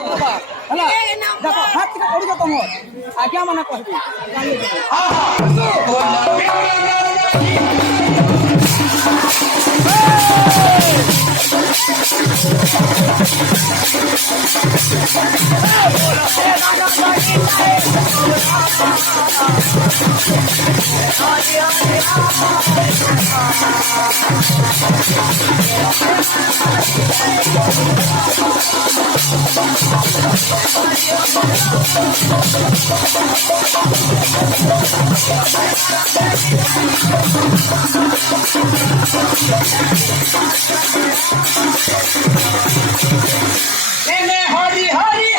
ହେଲା ଦେଖ ହାତ ଟିକେ ପଡୁଛ ତମର ଆଜ୍ଞା ମାନେ କହିବି हरी हरी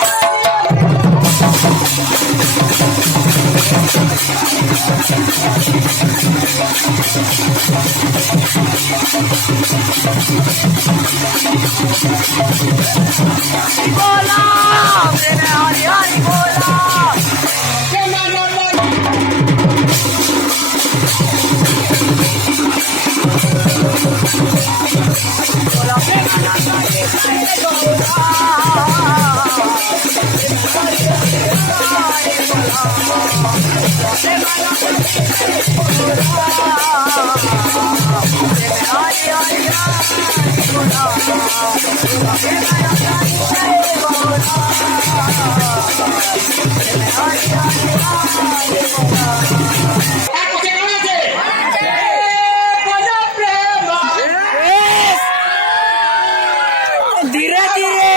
बोला मेरे हरी हरी बोला धीरे धीरे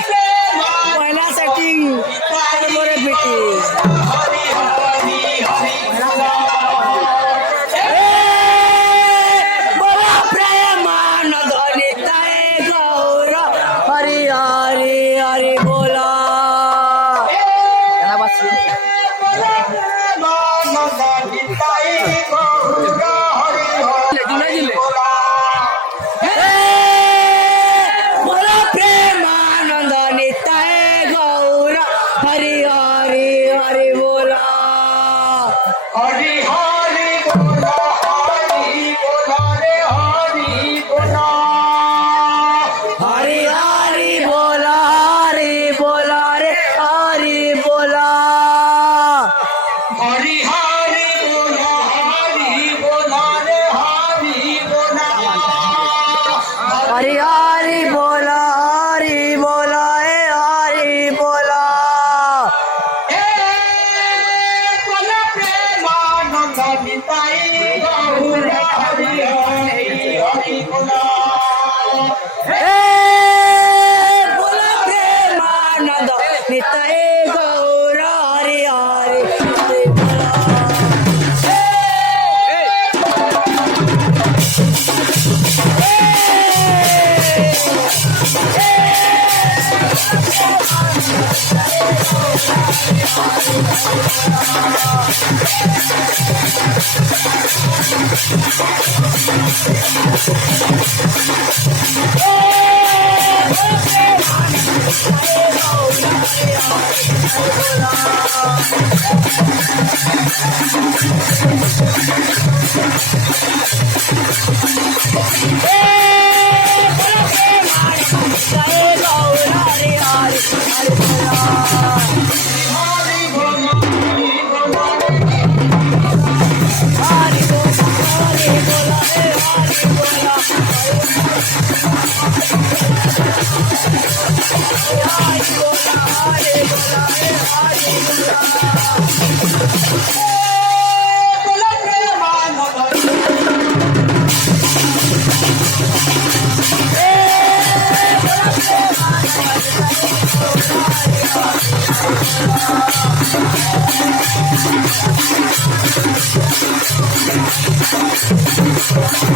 पहला सेटिंग बोला प्रेमानंद निताय गौर हरि हरि हरि बोला बोला प्रेमानंद निताय गौर हरि हरि हरि बोला हरी हरी बोला रे हरी बोला हरि हरि बोला हरि बोला रे हरि बोला हरी हरी बोला रे हरी बोला हरि हरि बोला हरि बोला हे हरि बोला ए बोला प्रेमानंद निताई गौर हरी हरी हरी बोला हे बोला प्रेमानंद निताय गौर हरि हरि हरि बोला Thank you.